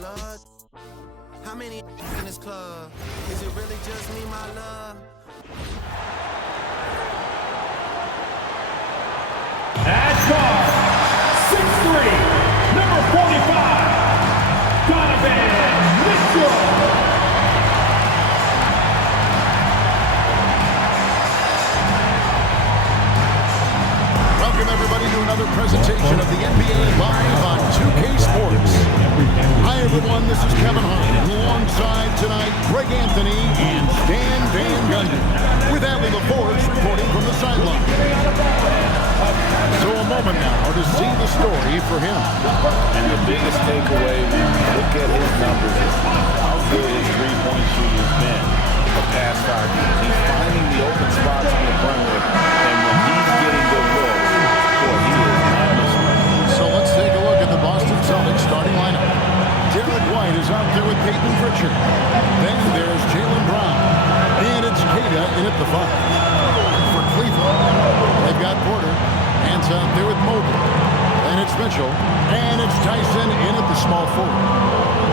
blood. How many in this club? Is it really just me, my love? At guard, 6'3", number 45, Donovan Mitchell. Welcome everybody to another presentation of the NBA Live on 2K Sports. Hi everyone, this is Kevin Hart, alongside tonight Greg Anthony and Stan Van Gundy, with Adley LaForge reporting from the sideline. So a moment now to see the story for him. And the biggest takeaway when you look at his numbers is how good his three-point shooting has been the past 5 years. He's finding the open spots on the perimeter, and when he's getting good looks, boy, he is not missing. So let's take a look at the Boston Celtics starting lineup. Derek White is out there with Peyton Pritchard. Then there's Jaylen Brown. And it's Queta in at the 5. For Cleveland, they've got Porter. Hands out there with Mobley. And it's Mitchell. And it's Tyson in at the small forward.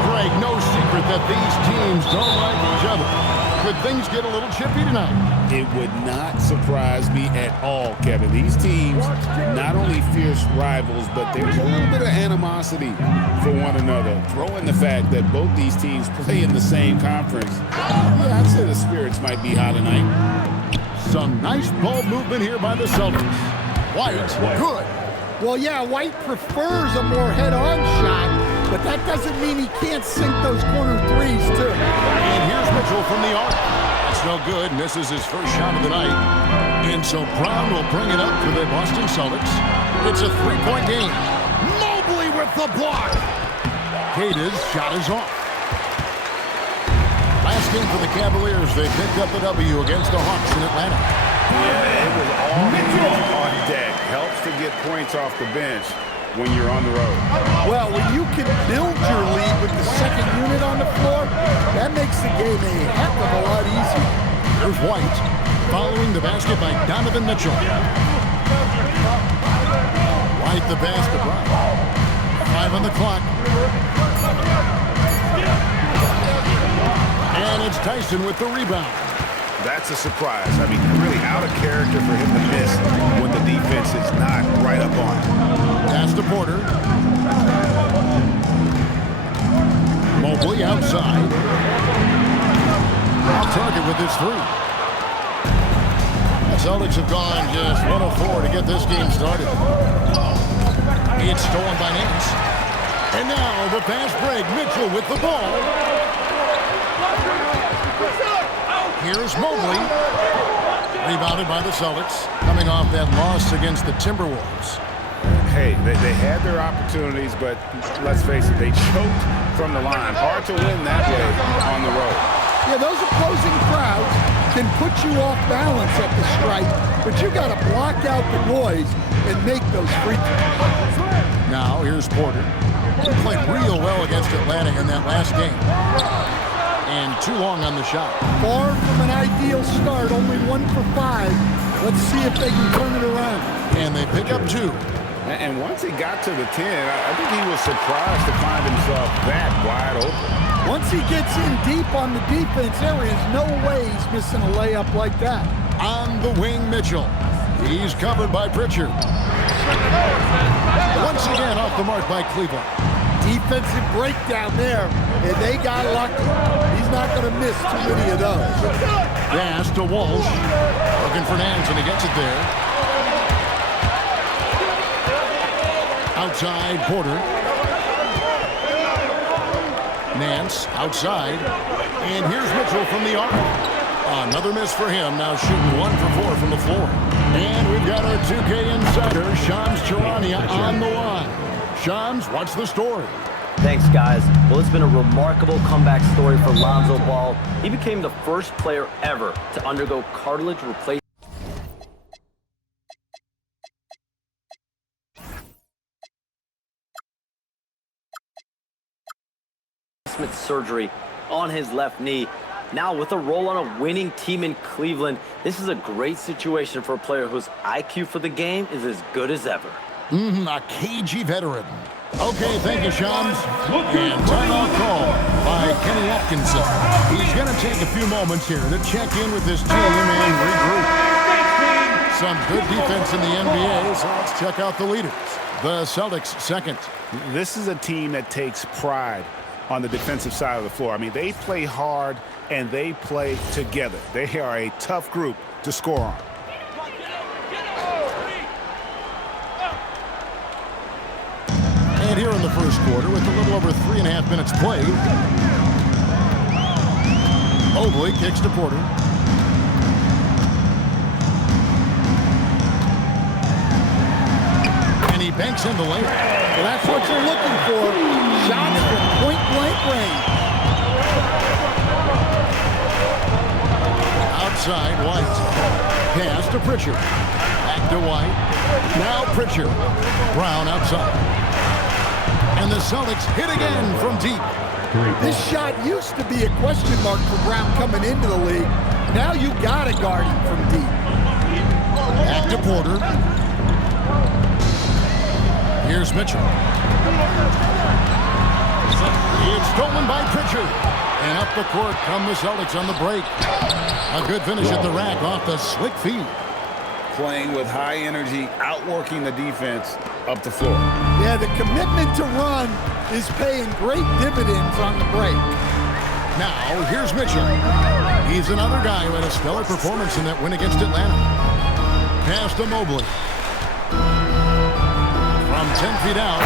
Greg, no secret that these teams don't like each other. Could things get a little chippy tonight? It would not surprise me at all, Kevin. These teams, not only fierce rivals, but there's a little bit of animosity for one another. Throw in the fact that both these teams play in the same conference. Yeah, I'd say the spirits might be high tonight. Some nice ball movement here by the Celtics. White, good. Well, yeah, White prefers a more head-on shot, but that doesn't mean he can't sink those corner threes, too. And here's Mitchell from the arc. That's no good. Misses his first shot of the night. And so Brown will bring it up for the Boston Celtics. It's a three-point game. Mobley with the block. Queta's shot is off. Last game for the Cavaliers, they picked up the W against the Hawks in Atlanta. Yeah, it was all hands on deck. Helps to get points off the bench when you're on the road. Well, when you can build your lead with the second unit on the floor, that makes the game a heck of a lot easier. There's White, following the basket by Donovan Mitchell. White the pass to Brown. 5 on the clock. And it's Tyson with the rebound. That's a surprise. I mean, really out of character for him to miss when the defense is not right up on him. Pass to Porter. Mobley outside. Off target with his 3. The Celtics have gone just 1 of 4 to get this game started. It's stolen by Nance. And now the fast break. Mitchell with the ball. Here's Mobley. Rebounded by the Celtics. Coming off that loss against the Timberwolves. Hey, they had their opportunities, but let's face it, they choked from the line. Hard to win that way on the road. Yeah, those opposing crowds can put you off balance at the stripe, but you got to block out the noise and make those free throws. Now, here's Porter. He played real well against Atlanta in that last game. And too long on the shot. Far from an ideal start, only 1 for 5. Let's see if they can turn it around. And they pick up 2. And once he got to the 10, I think he was surprised to find himself that wide open. Once he gets in deep on the defense, there is no way he's missing a layup like that. On the wing, Mitchell. He's covered by Pritchard. Once again off the mark by Cleveland. Defensive breakdown there, and they got lucky. He's not going to miss too many of those. Pass to Walsh. Looking for Nance, and he gets it there. Outside, Porter. Nance, outside. And here's Mitchell from the arc. Another miss for him, now shooting 1 for 4 from the floor. And we've got our 2K insider, Shams Charania, on the line. Shams, what's the story? Thanks, guys. Well, it's been a remarkable comeback story for Lonzo Ball. He became the first player ever to undergo cartilage replacement surgery on his left knee. Now, with a role on a winning team in Cleveland, this is a great situation for a player whose IQ for the game is as good as ever. A cagey veteran. Okay, thank you, Shams. And timeout call by Kenny Atkinson. He's going to take a few moments here to check in with his team and regroup. Some good defense in the NBA, so let's check out the leaders. The Celtics second. This is a team that takes pride on the defensive side of the floor. I mean, they play hard and they play together. They are a tough group to score on. And here in the first quarter, with a little over 3.5 minutes played, Mobley kicks to Porter. And he banks in the layup. Well, that's what you're looking for. Shots from point-blank range. Outside, White. Pass to Pritchard. Back to White. Now Pritchard. Brown outside. And the Celtics hit again from deep. This shot used to be a question mark for Brown coming into the league. Now you got to guard him from deep. Back to Porter. Here's Mitchell. It's stolen by Pritchard. And up the court come the Celtics on the break. A good finish at the rack off the slick feed. Playing with high energy, outworking the defense up the floor. Yeah, the commitment to run is paying great dividends on the break. Now, here's Mitchell. He's another guy who had a stellar performance in that win against Atlanta. Pass to Mobley. From 10 feet out,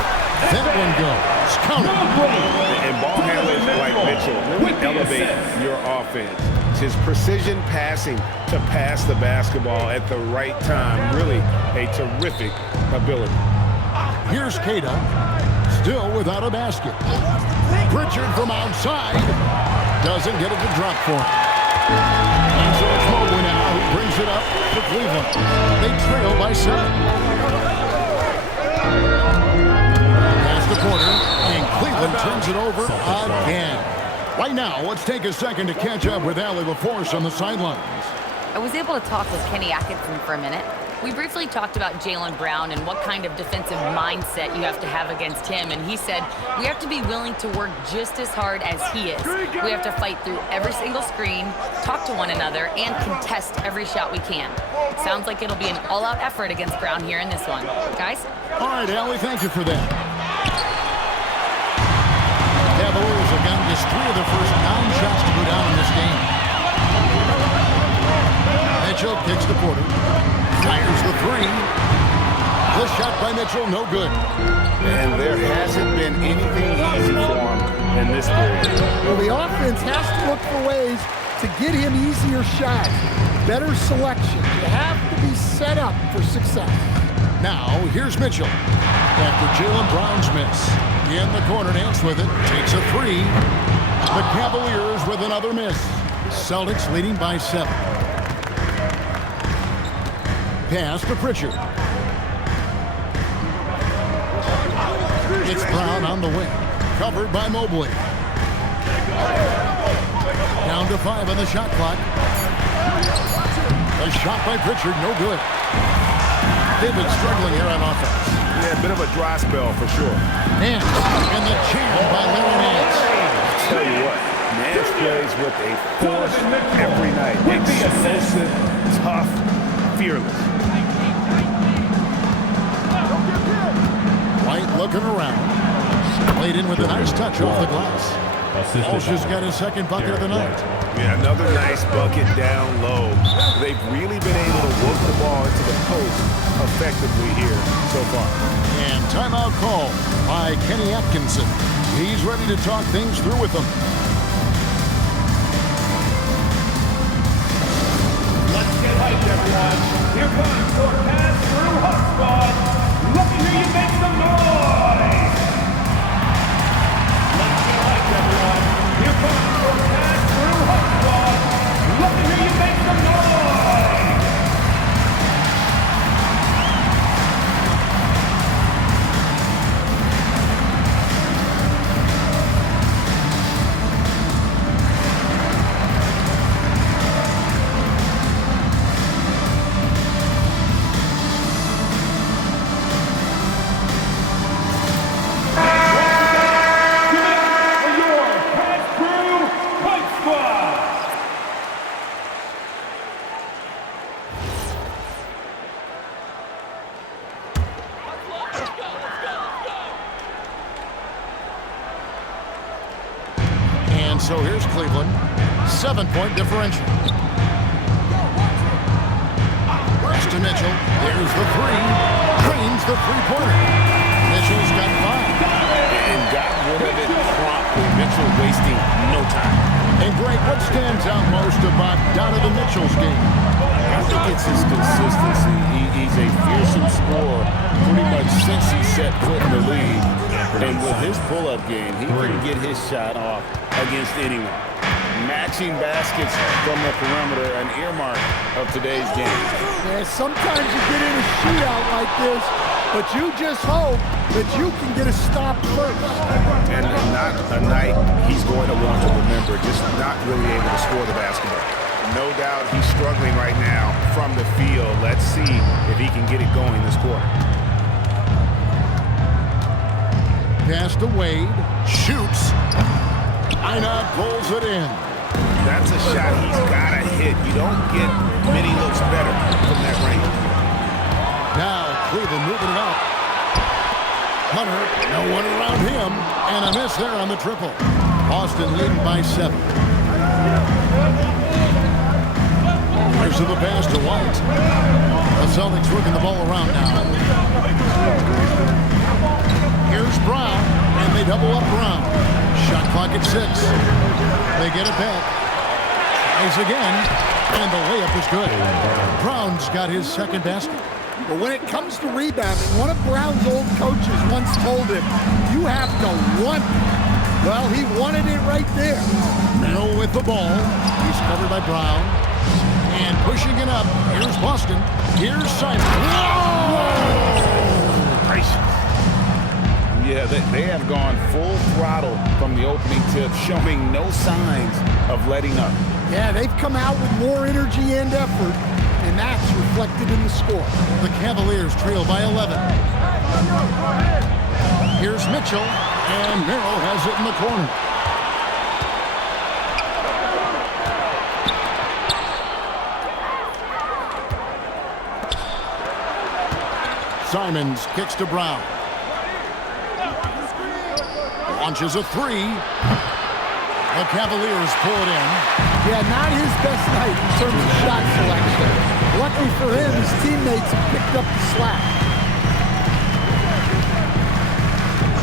that one goes. Counter. And ball handlers like Mitchell really elevate your offense. His precision passing to pass the basketball at the right time. Really a terrific ability. Here's Queta, still without a basket. Pritchard from outside doesn't get it to drop for him. And so it's Mobley now who brings it up to Cleveland. They trail by 7. Pass to Porter, and Cleveland turns it over again. Right now, let's take a second to catch up with Allie LaForce on the sidelines. I was able to talk with Kenny Atkinson for a minute. We briefly talked about Jaylen Brown and what kind of defensive mindset you have to have against him, and he said, we have to be willing to work just as hard as he is. We have to fight through every single screen, talk to one another, and contest every shot we can. Sounds like it'll be an all-out effort against Brown here in this one. Guys? All right, Allie, thank you for that. Cavaliers have gotten just 3 of the first 9 shots to go down in this game. Mitchell kicks to Porter. Fires the 3. The shot by Mitchell, no good. And there hasn't been anything easy for him in this period. Well, the offense has to look for ways to get him easier shots. Better selection. You have to be set up for success. Now, here's Mitchell. After Jaylen Brown's miss. In the corner, dance with it. Takes a 3. The Cavaliers with another miss. Celtics leading by 7. Pass to Pritchard. It's Brown on the wing. Covered by Mobley. Down to 5 on the shot clock. A shot by Pritchard, no good. They've been struggling here on offense. Yeah, a bit of a dry spell for sure. Nance, and the jam by Larry Nance. I'll tell you what, Nance plays with a force every night. Explosive, tough, fearless. White looking around. Played in with a nice touch off the glass. Walsh has got his second bucket of the night. Yeah, another nice bucket down low. They've really been able to work the ball into the post effectively here so far. And timeout call by Kenny Atkinson. He's ready to talk things through with them. Let's get hyped, everyone. Here comes your pass-through hot squad. Let me hear you make some noise. Let's get hyped, everyone. Here comes your pass-through hot squad. Let me hear you make some noise. And so here's Cleveland. 7-point differential. Pass to Mitchell. There's the three. Drains the three-pointer. Mitchell's got 5. And got rid of it promptly. Mitchell wasting no time. And Greg, what stands out most about Donovan Mitchell's game? I think it's his consistency. He's a fearsome scorer pretty much since he set foot in the league. And with his pull-up game, he can get his shot off against anyone. Matching baskets from the perimeter, an earmark of today's game. Yeah, sometimes you get in a shootout like this, but you just hope that you can get a stop first. And not a night he's going to want to remember, just not really able to score the basketball. No doubt he's struggling right now from the field. Let's see if he can get it going this quarter. Pass to Wade. Shoots. Einat pulls it in. That's a shot he's got to hit. You don't get many looks better from that range. Now Cleveland moving it up. Hunter, no one around him. And a miss there on the triple. Boston leading by 7. Here's to the pass to White. The Celtics working the ball around now. Here's Brown, and they double up Brown. Shot clock at 6. They get it back. Tries again, and the layup is good. Brown's got his second basket. But when it comes to rebounding, one of Brown's old coaches once told him, you have to want it. Well, he wanted it right there. Merrill with the ball. He's covered by Brown. And pushing it up. Here's Boston. Here's Simon. Gracious. Yeah, they have gone full throttle from the opening tip, showing no signs of letting up. Yeah, they've come out with more energy and effort, and that's reflected in the score. The Cavaliers trail by 11. Here's Mitchell, and Merrill has it in the corner. Simons kicks to Brown. Launches a 3. The Cavaliers pull it in. Yeah, not his best night in terms of shot selection. Luckily for him, his teammates have picked up the slack.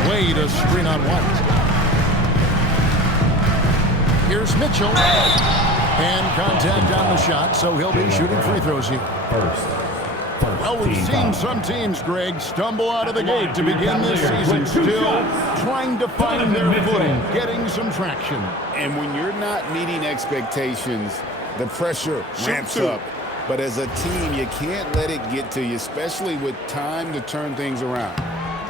Wade a screen on White. Here's Mitchell. And contact on the shot, so he'll be shooting free throws here. Well, we've seen some teams, Greg, stumble out of the gate to begin this season, still trying to find their footing, getting some traction. And when you're not meeting expectations, the pressure ramps up. But as a team, you can't let it get to you, especially with time to turn things around.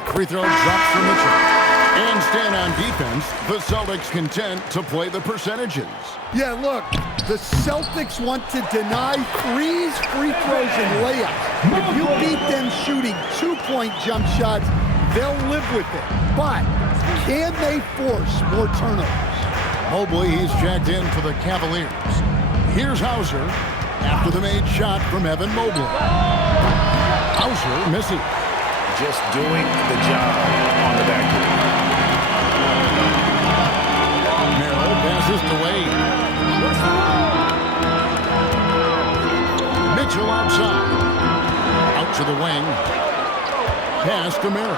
Free throw drops for Mitchell. And staying on defense, the Celtics content to play the percentages. Yeah, look, the Celtics want to deny threes, free throws, and layups. If you beat them shooting 2-point jump shots, they'll live with it. But can they force more turnovers? Mobley, he's checked in for the Cavaliers. Here's Hauser after the made shot from Evan Mobley. Hauser misses. Just doing the job on the backcourt. Merrill passes to Wade. Mitchell outside. Out to the wing. Pass to Merrill.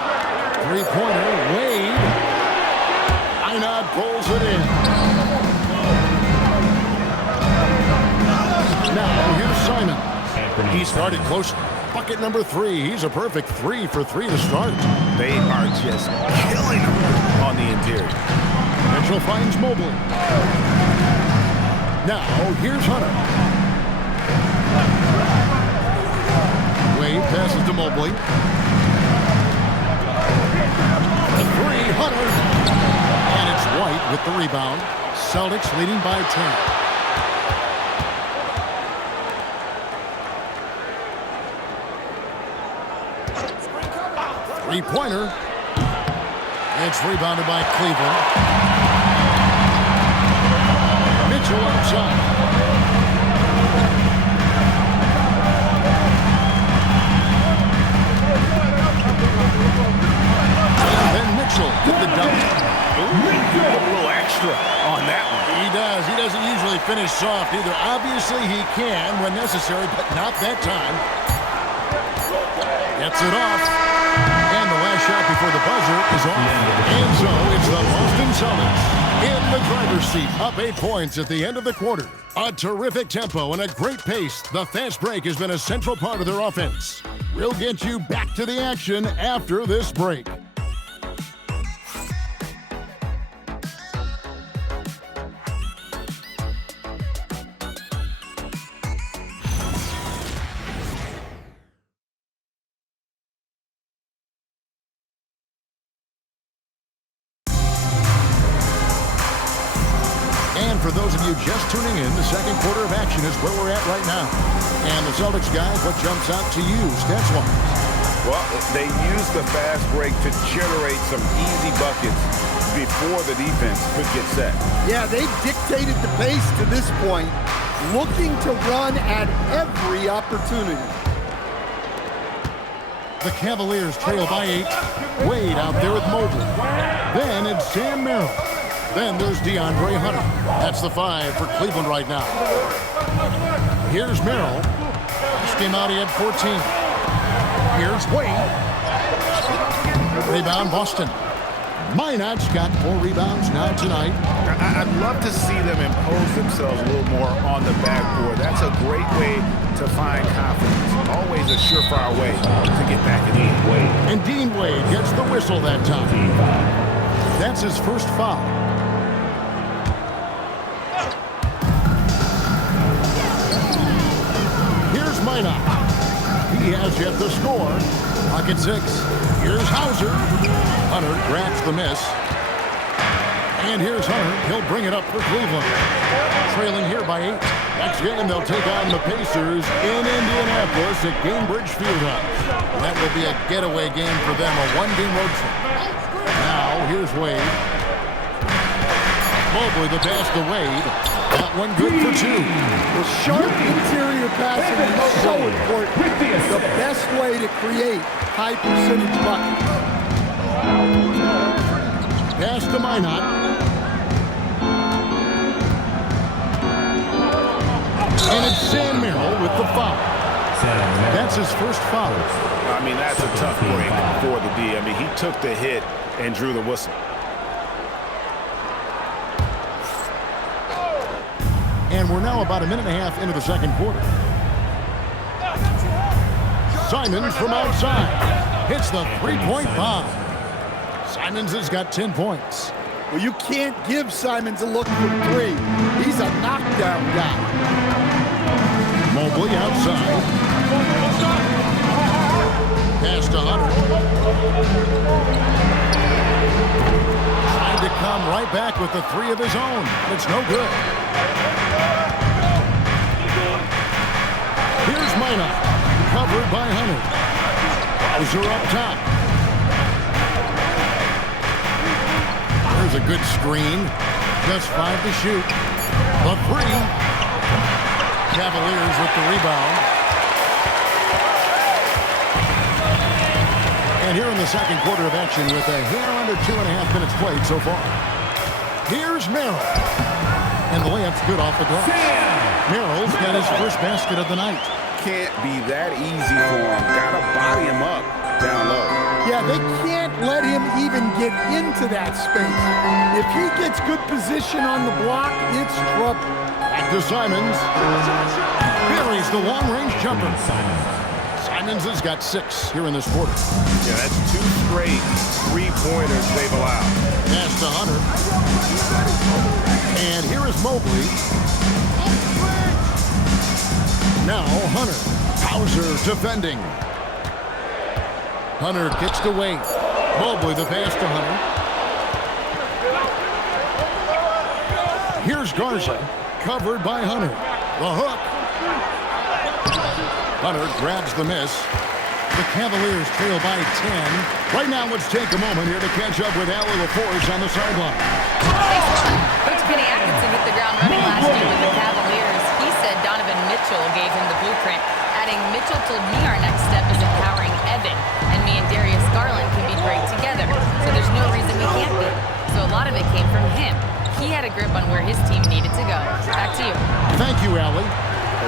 Three-pointer, Wade. Einat pulls it in. Now here's Simon. He started close. Bucket number 3. He's a perfect 3 for 3 to start. They are just killing him on the interior. Mitchell finds Mobley. Now here's Hunter. Wade passes to Mobley. The 3, Hunter. And it's White with the rebound. Celtics leading by 10. Three-pointer. It's rebounded by Cleveland. Mitchell outside. And then Mitchell with the dunk. A little extra on that one. finish soft either. Obviously, he can when necessary, but not that time. Gets it off. And the last shot before the buzzer is off. And so it's the Boston Celtics in the driver's seat, up 8 points at the end of the quarter. A terrific tempo and a great pace. The fast break has been a central part of their offense. We'll get you back to the action after this break. For those of you just tuning in, the second quarter of action is where we're at right now. And the Celtics guys, what jumps out to you stats-wise? Well, they used the fast break to generate some easy buckets before the defense could get set. Yeah, they dictated the pace to this point, looking to run at every opportunity. The Cavaliers trail by 8. Wade out there with Mobley. Then it's Sam Merrill. Then there's DeAndre Hunter. That's the 5 for Cleveland right now. Here's Merrill. Just came out, he had 14. Here's Wade. Rebound Boston. Minot's got 4 rebounds now tonight. I'd love to see them impose themselves a little more on the backboard. That's a great way to find confidence. Always a surefire way to get back in the game. And Dean Wade gets the whistle that time. That's his first foul. Minot. He has yet to score. Pocket 6. Here's Hauser. Hunter grabs the miss. And here's Hunter. He'll bring it up for Cleveland. Trailing here by 8. Next game, they'll take on the Pacers in Indianapolis at Gainbridge Fieldhouse. That will be a getaway game for them, a one-game road trip. Now, here's Wade. Mobley, the pass to Wade. That one good for 2. The sharp interior passing is so important. The best way to create high percentage buckets. Pass to Minot. And it's Sam Merrill with the foul. That's his first foul. I mean, that's a tough break for the D. I mean, he took the hit and drew the whistle. And we're now about a minute and a half into the second quarter. Simons from outside hits the three-point bomb. Simons has got 10 points. Well, you can't give Simons a look from 3. He's a knockdown guy. Mobley outside. Pass to Hunter. Trying to come right back with the 3 of his own. It's no good. Here's Minot, covered by Hunter. Hauser up top. There's a good screen. Just 5 to shoot. The 3. Cavaliers with the rebound. And here in the second quarter of action with a hair under 2.5 minutes played so far. Here's Merrill. And the layup's good off the glass. Merrill's got his first basket of the night. Can't be that easy for him. Gotta body him up down low. Yeah, they can't let him even get into that space. If he gets good position on the block, it's trouble. Back to Simons. Buries the long-range jumper. Simons has got 6 here in this quarter. Yeah, that's 2 straight 3-pointers they've allowed. Pass to Hunter. And here is Mobley. Now Hunter. Hauser defending. Hunter kicks to Wade. Mobley the pass to Hunter. Here's Garza. Covered by Hunter. The hook. Hunter grabs the miss. The Cavaliers trail by 10. Right now, let's take a moment here to catch up with Allie LaForce on the sideline. Coach Kenny Atkinson hit the ground running last year with the Cavaliers. He said Donovan Mitchell gave him the blueprint, adding, Mitchell told me our next step is empowering Evan, and me and Darius Garland can be great together. So there's no reason we can't be. So a lot of it came from him. he had a grip on where his team needed to go. Back to you. Thank you, Allie.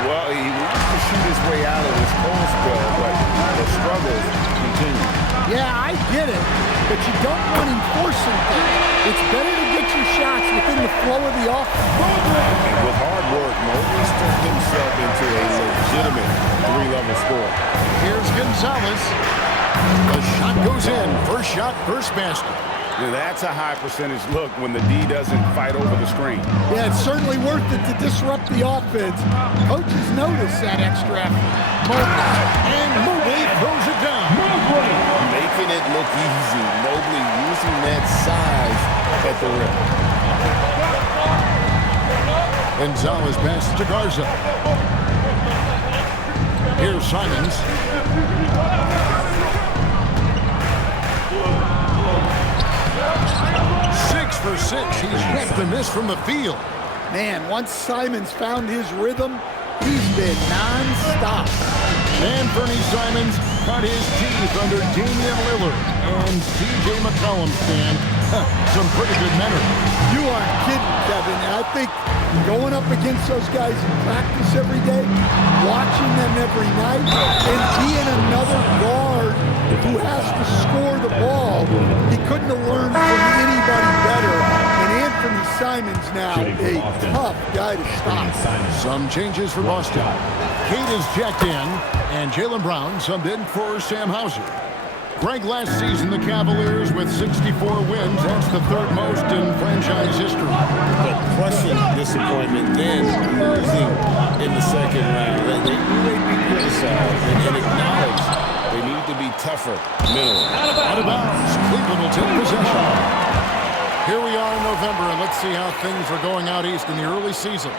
Well, he wants to shoot his way out of this cold spell, but the struggles continue. Yeah, I get it, but you don't want him forcing things. It's better to get your shots within the flow of the offense. And with hard work, Mobley's turned himself into a legitimate three-level scorer. Here's Gonzalez. The shot goes in. First shot, first basket. Now, that's a high percentage look when the D doesn't fight over the screen. Yeah, it's certainly worth it to disrupt the offense. Coaches notice that extra effort. And Mobley throws it down. Making it look easy. Mobley using that size at the rim. Gonzalez passes to Garza. Here's Simons. 6 for 6. He's yet to miss from the field. Man, once Simons found his rhythm, he's been non-stop. And Bernie Simons cut his teeth under Damian Lillard and C.J. McCollum stand. Some pretty good memory. You aren't kidding, Kevin. And I think going up against those guys in practice every day, watching them every night, and being another guard who has to score the ball, he couldn't have learned from anybody better. And Anthony Simons now, a tough guy to stop. Some changes for Boston. Kate is checked in, and Jaylen Brown subbed in for Sam Hauser. Greg, last season, the Cavaliers with 64 wins. That's the third most in franchise history. But crushing disappointment, then losing in the second round. They need to be criticized and acknowledged. They need to be tougher mentally. Out of bounds. Cleveland will take possession. Here we are in November, and let's see how things are going out east in the early season.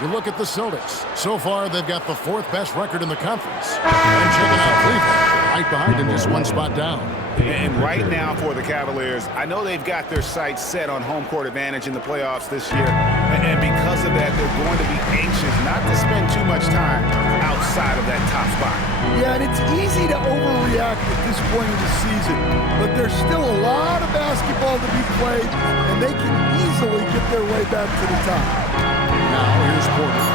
You look at the Celtics. So far, they've got the 4th best record in the conference. And checking out Cleveland, right behind him, just one spot down. And right now for the Cavaliers, I know they've got their sights set on home court advantage in the playoffs this year. And because of that, they're going to be anxious not to spend too much time outside of that top spot. Yeah, and it's easy to overreact at this point of the season, but there's still a lot of basketball to be played, and they can easily get their way back to the top. Now, here's Porter.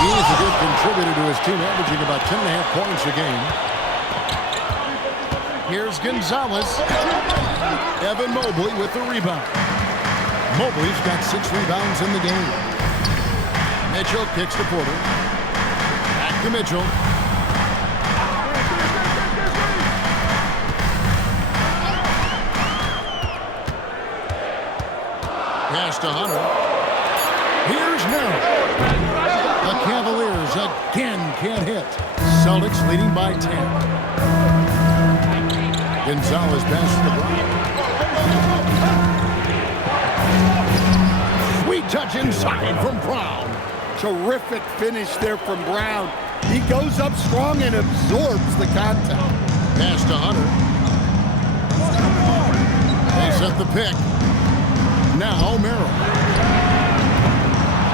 He is a good contributor to his team, averaging about 10.5 points a game. Here's Gonzalez. Evan Mobley with the rebound. Mobley's got 6 rebounds in the game. Mitchell kicks to Porter. Back to Mitchell. Pass to Hunter. Here's Merrill. The Cavaliers again can't hit. Celtics leading by 10. Gonzalez passes to Brown. Sweet touch inside from Brown. Terrific finish there from Brown. He goes up strong and absorbs the contact. Pass to Hunter. They set the pick. Now Merrill.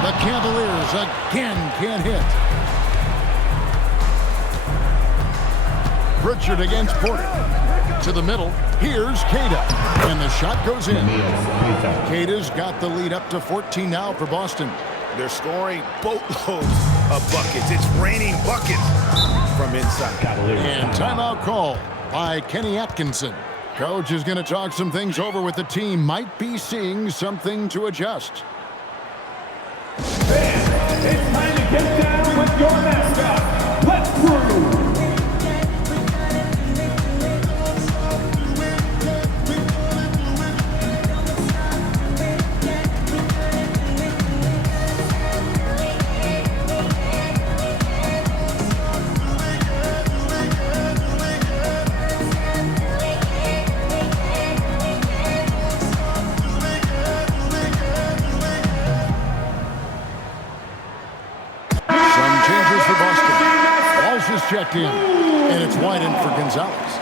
The Cavaliers again can't hit. Pritchard against Porter. To the middle. Here's Queta. And the shot goes in. Queta's got the lead up to 14 now for Boston. They're scoring boatloads of buckets. It's raining buckets from inside. And timeout call by Kenny Atkinson. Coach is going to talk some things over with the team. Might be seeing something to adjust. Fans, it's time to get down with your mascot. Let's Brew. Checked in, and it's wide in for Gonzalez.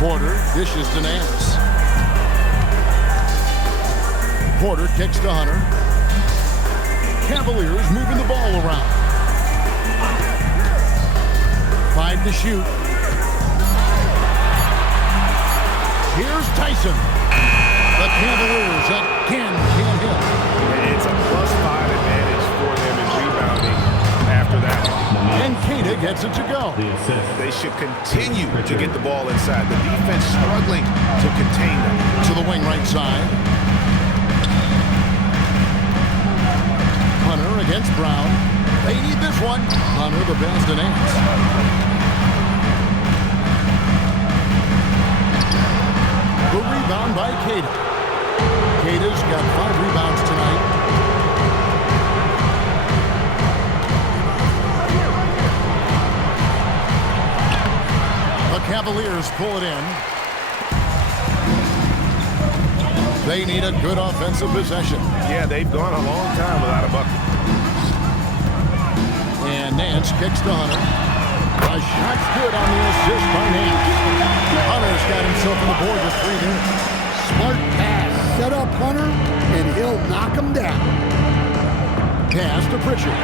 Porter dishes to Nance. Porter kicks to Hunter. Cavaliers moving the ball around. 5 to shoot. Here's Tyson. The Cavaliers again can't hit. It's a +5 advantage for them in rebounding after that. And Queta gets it to go. They should continue to get the ball inside. The defense struggling to contain them. To the wing right side. Hunter against Brown. They need this one. Hunter the best in Nance. The rebound by Queta. Queta's got 5 rebounds tonight. The Cavaliers pull it in. They need a good offensive possession. Yeah, they've gone a long time without a bucket. And Nance kicks to Hunter. A shot's good on the assist by Nance. Hunter's got himself on the board with 3 there. Smart pass. Set up Hunter, and he'll knock him down. Pass to Pritchard.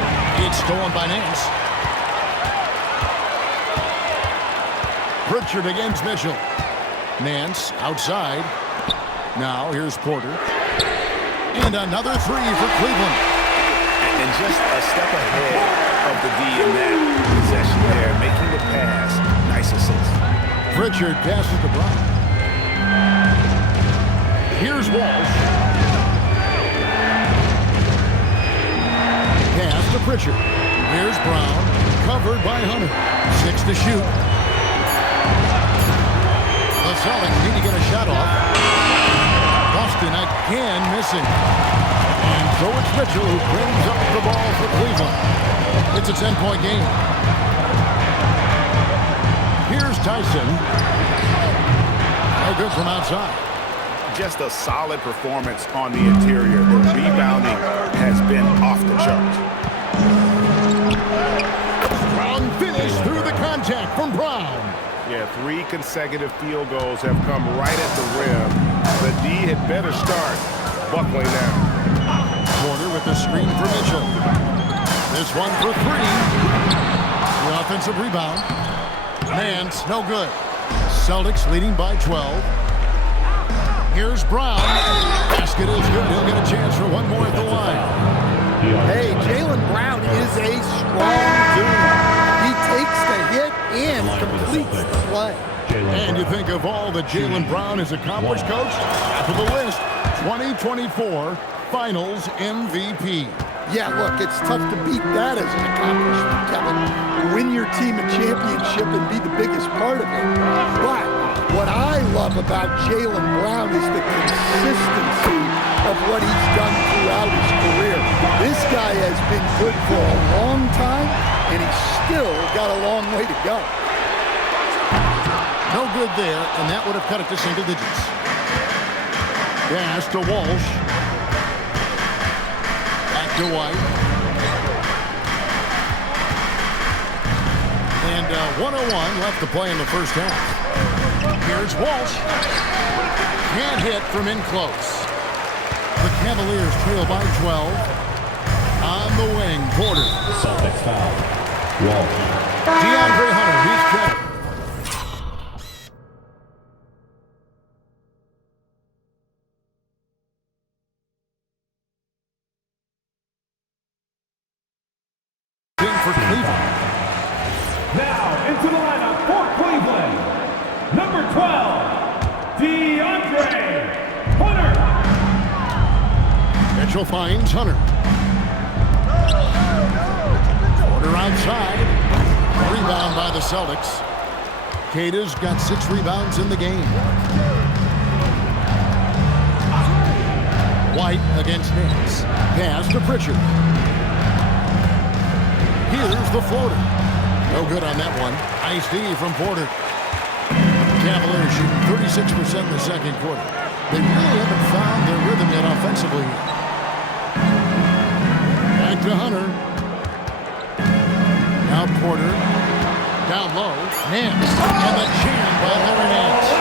It's stolen by Nance. Pritchard against Mitchell. Nance outside. Now here's Porter. And another 3 for Cleveland. And just a step ahead of the D in that possession there, making the pass. Nice assist. Pritchard passes to Brown. Here's Walsh. Pass to Pritchard. Here's Brown. Covered by Hunter. 6 to shoot. The Celtics need to get a shot off. Boston again missing. And so it's Mitchell who brings up the ball for Cleveland. It's a 10-point game. Here's Tyson. No good from outside. Just a solid performance on the interior. The rebounding has been off the charts. Strong finish through the contact from Brown. Yeah, 3 consecutive field goals have come right at the rim. The D had better start buckling down. Porter with the screen for Mitchell. This one for 3. The offensive rebound. Nance, no good. Celtics leading by 12. Here's Brown. Basket is good. He'll get a chance for one more at the line. Hey, Jaylen Brown is a strong dude. He takes the hit and completes the play. And you think of all that Jaylen Brown has accomplished, Coach? Top of the list, 2024 Finals MVP. Yeah, look, it's tough to beat that as an accomplishment, Kevin. Win your team a championship and be the biggest part of it. But what I love about Jaylen Brown is the consistency of what he's done throughout his career. This guy has been good for a long time, and he's still got a long way to go. No good there, and that would have cut it to single digits. Pass to Walsh. Back to White. And 1:01 left to play in the first half. Here's Walsh. Can't hit from in close. The Cavaliers trail by 12. On the wing, Porter. Celtics foul. Walsh. DeAndre Hunter, he's checked. For Cleveland. Now into the lineup for Cleveland. Number 12, DeAndre Hunter. Mitchell finds Hunter. Porter outside. Rebound by the Celtics. Queta's got 6 rebounds in the game. White against Nance. Pass to Pritchard. Here's the floater. No good on that one. Nice D from Porter. Cavaliers shooting 36% in the second quarter. They really haven't found their rhythm yet offensively. Back to Hunter. Now Porter. Down low. Nance. And the jam by Larry Nance.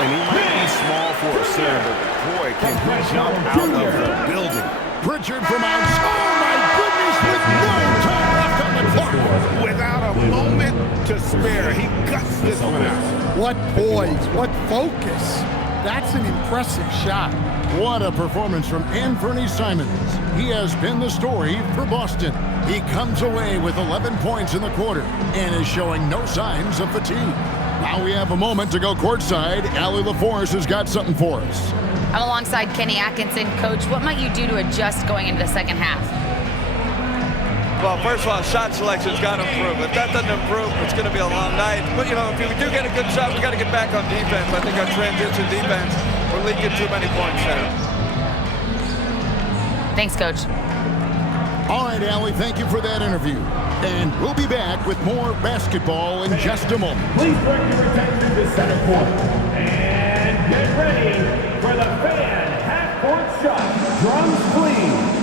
And he might be small for a center, but boy, can he jump out of the building. Pritchard from outside. Oh, my goodness, with no time left on the clock. Without a moment to spare, he guts this one out. What poise, what focus. That's an impressive shot. What a performance from Anfernee Simons. He has been the story for Boston. He comes away with 11 points in the quarter and is showing no signs of fatigue. Now we have a moment to go courtside. Allie LaForce has got something for us. I'm alongside Kenny Atkinson. Coach, what might you do to adjust going into the second half? Well, first of all, shot selection's got to improve. If that doesn't improve, it's going to be a long night. But, if we do get a good shot, we got to get back on defense. I think our transition defense, we're leaking too many points there. Thanks, Coach. All right, Allie, thank you for that interview. And we'll be back with more basketball in just a moment. Please direct your attention to center court. And get ready for the fan half-court shot. Drums, please.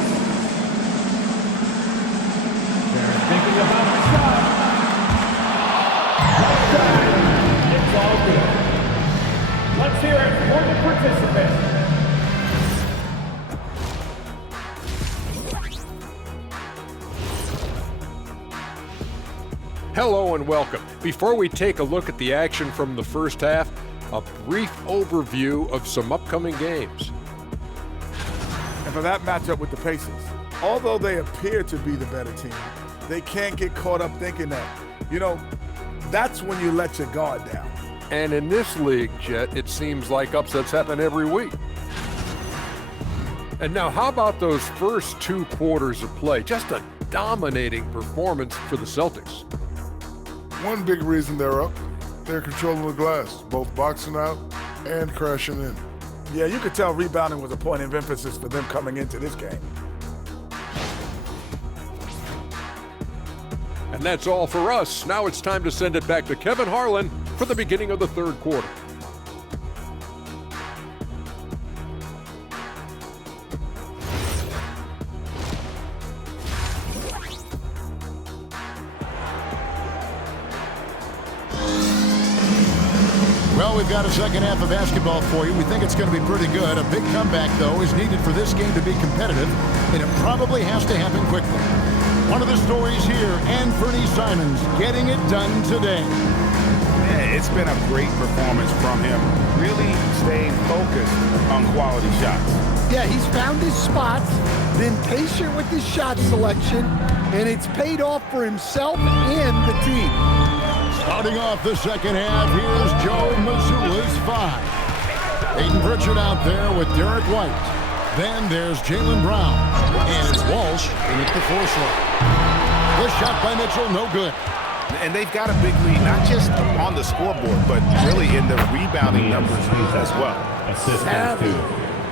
Thinking about the shot. It's all good. Let's hear it for the participants. Hello and welcome. Before we take a look at the action from the first half, a brief overview of some upcoming games. And for that matchup with the Pacers, although they appear to be the better team, they can't get caught up thinking that. That's when you let your guard down. And in this league, Jet, it seems like upsets happen every week. And now, how about those first 2 quarters of play? Just a dominating performance for the Celtics. One big reason they're up, they're controlling the glass, both boxing out and crashing in. Yeah, you could tell rebounding was a point of emphasis for them coming into this game. And that's all for us. Now it's time to send it back to Kevin Harlan for the beginning of the third quarter. Well, we've got a second half of basketball for you. We think it's going to be pretty good. A big comeback, though, is needed for this game to be competitive, and it probably has to happen quickly. One of the stories here, Anfernee Simons getting it done today. Yeah, it's been a great performance from him, really staying focused on quality shots. Yeah, he's found his spots, been patient with his shot selection, and it's paid off for himself and the team. Starting off the second half, here's Joe Mazzulla's 5. Peyton Pritchard out there with Derek White. Then there's Jaylen Brown. And it's Walsh in at the 4 slot. The shot by Mitchell, no good. And they've got a big lead, not just on the scoreboard, but really in the rebounding numbers as well. Savvy.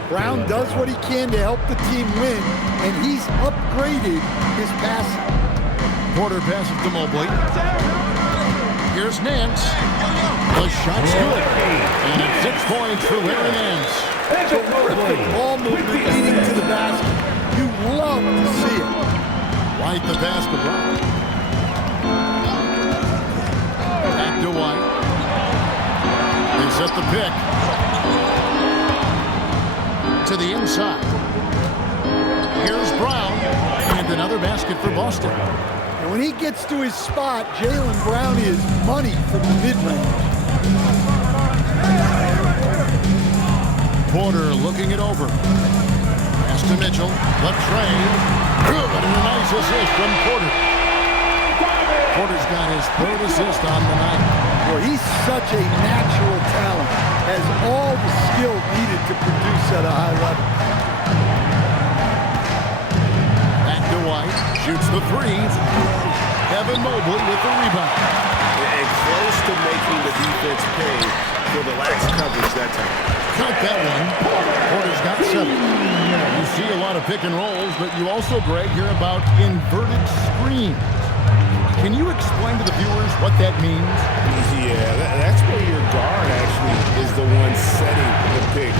Brown does what he can to help the team win, and he's upgraded his passing. Porter passes to Mobley. Here's Nance. The shot's good. And it's 6 points for Larry Nance. Terrific ball movement leading to the basket. You love to see it. White the pass to Brown. Back to White. They set the pick. To the inside. Here's Brown. And another basket for Boston. And when he gets to his spot, Jaylen Brown is money from the mid-range. Porter looking it over. Pass to Mitchell. Left trade. Good, and a nice assist from Porter. Porter's got his 3rd assist on the night. Boy, he's such a natural talent. Has all the skill needed to produce at a high level. Back to White. Shoots the 3. Evan Mobley with the rebound. And close to making the defense pay for the lax coverage that time. Count that one. Porter's got 7. You see a lot of pick and rolls, but you also, Greg, hear about inverted screens. Can you explain to the viewers what that means? Yeah, that's where your guard actually is the one setting the pick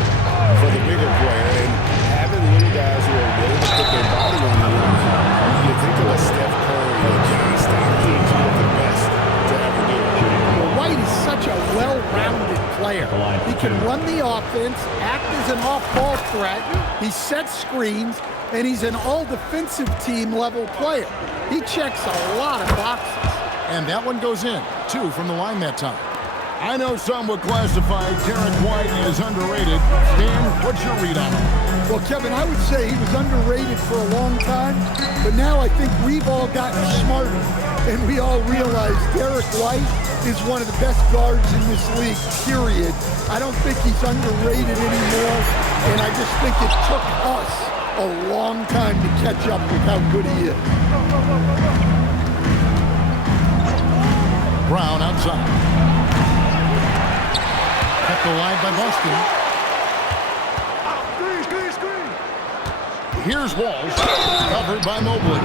for the bigger player. And having little guys who are willing to put their body on the line, you think of a Steph Curry or John Stockton, who are the best to ever do it. Well, White is such a well-rounded player. player. He can run the offense, act as an off-ball threat, he sets screens, and he's an all-defensive team level player. He checks a lot of boxes. And that one goes in. 2 from the line that time. I know some would classify Derek White as underrated. Dan, what's your read on him? Well, Kevin, I would say he was underrated for a long time, but now I think we've all gotten smarter, and we all realize Derek White is one of the best guards in this league, period. I don't think he's underrated anymore, and I just think it took us a long time to catch up with how good he is. Brown outside. Kept alive by Boston. Here's Walsh, covered by Mobley.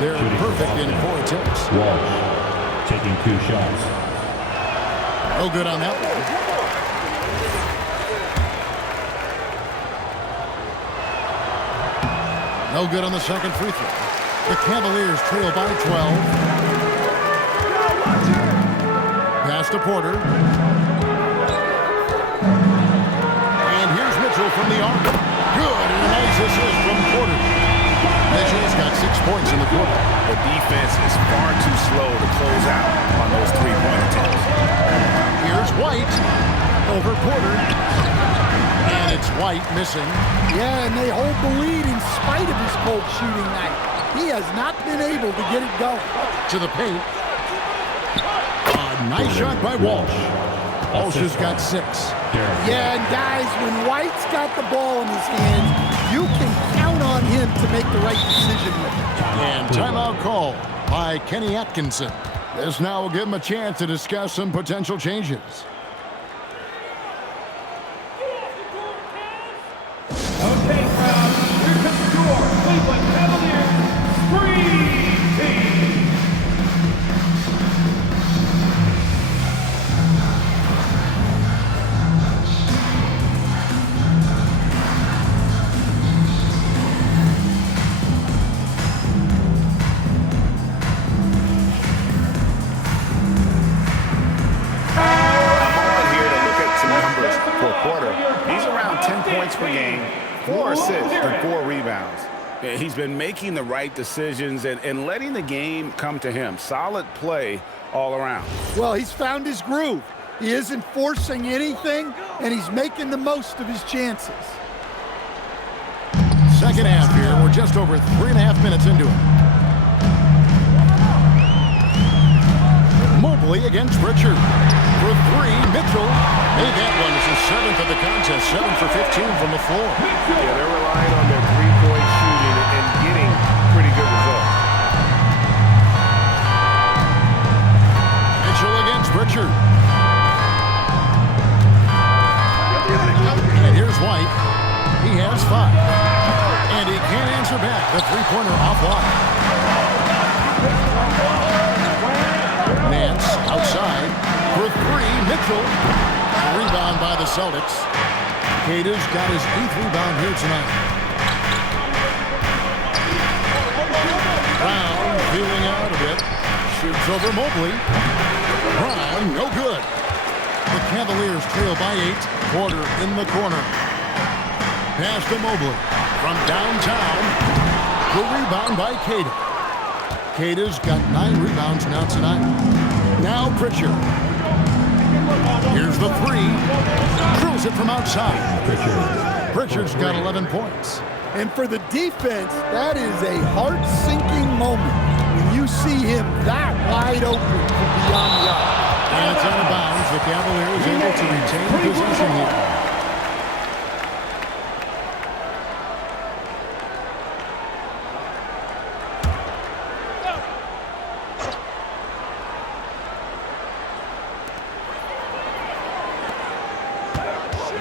They're perfect in 4 attempts. Walsh taking 2 shots. No good on that one. No good on the second free throw. The Cavaliers trail by 12. Pass to Porter. And here's Mitchell from the arc. Good, and a nice assist from Porter. Mitchell's got 6 points in the quarter. The defense is far too slow to close out on those 3-point attempts. Here's White over Porter. And it's White missing. Yeah, and they hold the lead in spite of his cold shooting night. He has not been able to get it going. To the paint. A nice shot by Walsh. Walsh has got 6. Yeah, and guys, when White's got the ball in his hands, you can count on him to make the right decision with it. And timeout call by Kenny Atkinson. This now will give him a chance to discuss some potential changes. Okay, crowd, here comes your Cleveland Cavaliers Screen Team. Per game, 4 assists and 4 rebounds. He's been making the right decisions and letting the game come to him. Solid play all around. Well, he's found his groove. He isn't forcing anything, and he's making the most of his chances. Second half here. We're just over 3.5 minutes into it. Mobley against Pritchard. For 3, Mitchell made that one. It's his 7th of the contest, 7 for 15 from the floor. Yeah, they're relying on their 3-point shooting and getting pretty good results. Mitchell against Pritchard. And here's White. He has 5. And he can't answer back. The 3-pointer offline. Nance outside. For 3, Mitchell. Rebound by the Celtics. Cada's got his 8th rebound here tonight. Brown feeling out a bit. Shoots over Mobley. Brown, no good. The Cavaliers trail by 8. Porter in the corner. Pass to Mobley. From downtown. The rebound by Cada. Cada's got 9 rebounds now tonight. Now Pritchard. Here's the 3. Drills it from outside. Pritchard's got 11 points. And for the defense, that is a heart-sinking moment when you see him that wide open from beyond the arc. And it's out of bounds. The Cavaliers able to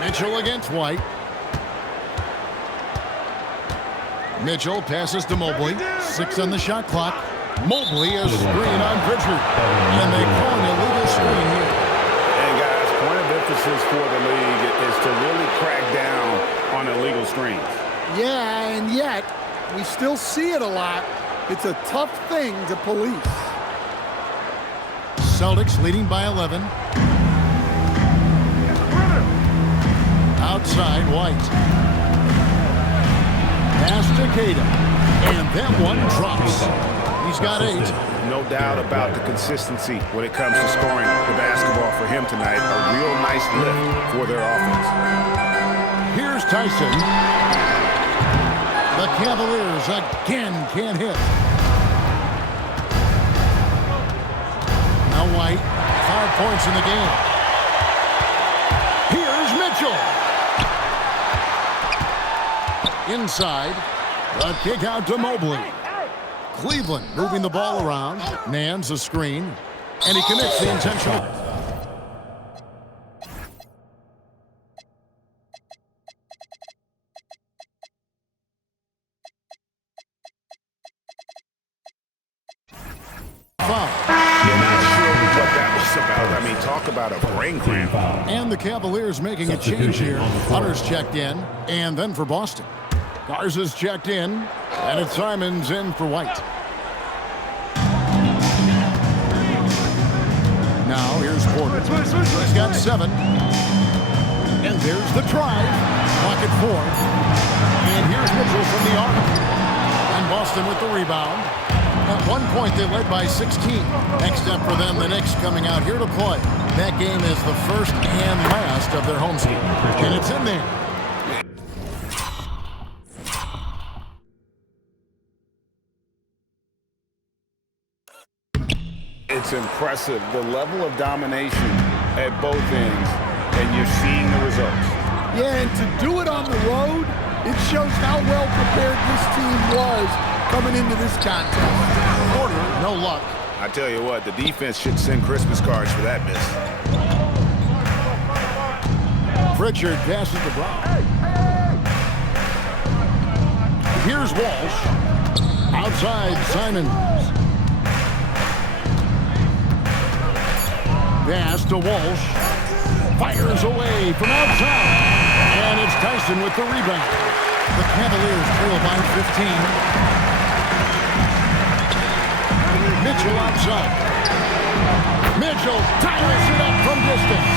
Mitchell against White. Mitchell passes to Mobley. 6 on the shot clock. Mobley is screen on Pritchard. And they call an illegal screen here. And guys, point of emphasis for the league is to really crack down on illegal screens. Yeah, and yet we still see it a lot. It's a tough thing to police. Celtics leading by 11. Outside, White. Pass to Queta. And that one drops. He's got 8. No doubt about the consistency when it comes to scoring the basketball for him tonight. A real nice lift for their offense. Here's Tyson. The Cavaliers again can't hit. Now White, 5 points in the game. Here's Mitchell. Inside, the kick out to Mobley. Cleveland moving the ball around. Nance a screen, and he commits the intentional. You're not sure what that was about. I mean, talk about a brain cramp. And the Cavaliers making a change here. Hunter's checked in, and then for Boston. Garza's checked in, and it's Simons in for White. Now here's Porter. He's got 7. And there's the drive. Clock at 4. And here's Mitchell from the arc. And Boston with the rebound. At one point, they led by 16. Next up for them, the Knicks coming out here to play. That game is the first and last of their home season. And it's in there. It's impressive, the level of domination at both ends, and you're seeing the results. Yeah, and to do it on the road, it shows how well prepared this team was coming into this contest. Porter, no luck. I tell you what, the defense should send Christmas cards for that miss. Pritchard passes to Brown. Here's Walsh. Outside, Simons. Pass to Walsh. Fires away from outside. And it's Tyson with the rebound. The Cavaliers trail by 15. Mitchell outside. Mitchell ties it up from distance.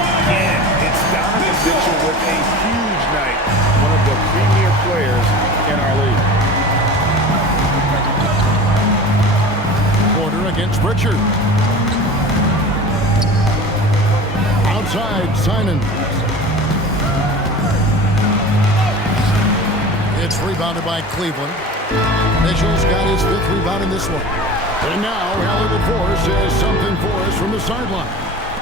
Again, it's Donovan Mitchell with a huge night. One of the premier players in our league. Porter against Pritchard. Outside, Simon. It's rebounded by Cleveland. Mitchell's got his 5th rebound in this one. And now, Allie LaForce has something for us from the sideline.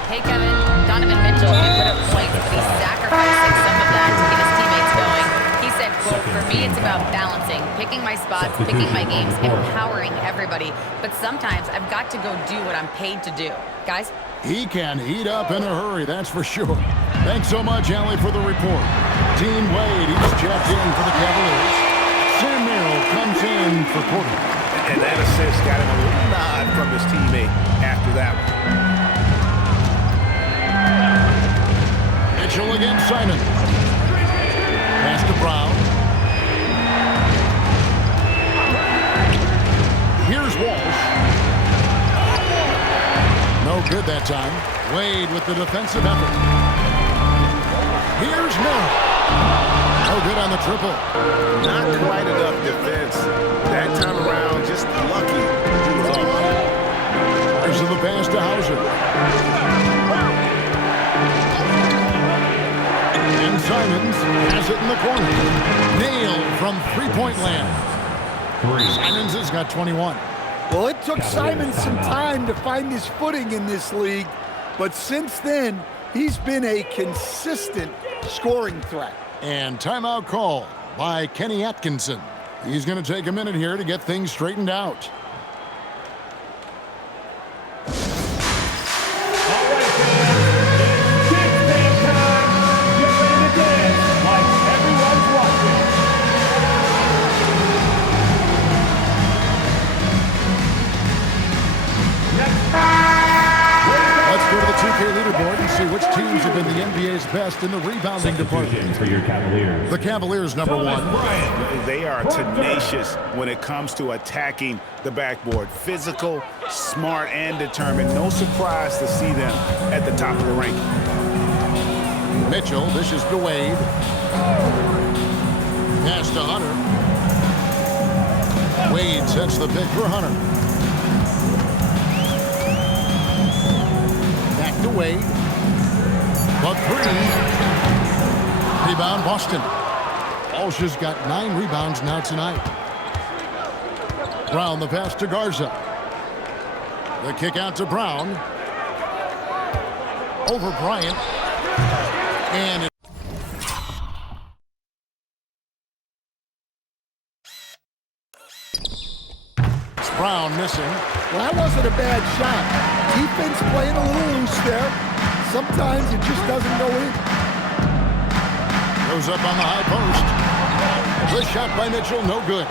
Hey, Kevin. Donovan Mitchell can put up points, but he's sacrificing some of that to get his teammates going. He said, quote, "For me, it's about balancing, picking my spots, picking my games, empowering everybody. But sometimes I've got to go do what I'm paid to do." Guys? He can heat up in a hurry, that's for sure. Thanks so much, Allie, for the report. Dean Wade, he's checked in for the Cavaliers. Sam Merrill comes in for Porter. And that assist got him a little nod from his teammate after that one. Mitchell against Simon. Pass to Brown. Here's Walsh. No good that time. Wade with the defensive effort. Here's Miller. No good on the triple. Not quite enough defense. That time around, just lucky. There's the pass to Hauser. And Simons has it in the corner. Nailed from three-point land. Simons has got 21. Well, it took Simon some time to find his footing in this league, but since then, he's been a consistent scoring threat. And timeout call by Kenny Atkinson. He's going to take a minute here to get things straightened out. All right, guys. It's game time. scoreboard and see which teams have been the NBA's best in the rebounding department. For your Cavaliers. The Cavaliers, number one. They are tenacious when it comes to attacking the backboard. Physical, smart, and determined. No surprise to see them at the top of the ranking. Mitchell, this is to Wade. Pass to Hunter. Wade sets the pick for Hunter. Back to Wade. But 3. Rebound, Boston. Walsh has got 9 rebounds now tonight. Brown, the pass to Garza. The kick out to Brown. Over Bryant. And it's Brown missing. Well, that wasn't a bad shot. Defense playing a little loose there. Sometimes it just doesn't go in. Goes up on the high post. The shot by Mitchell, no good.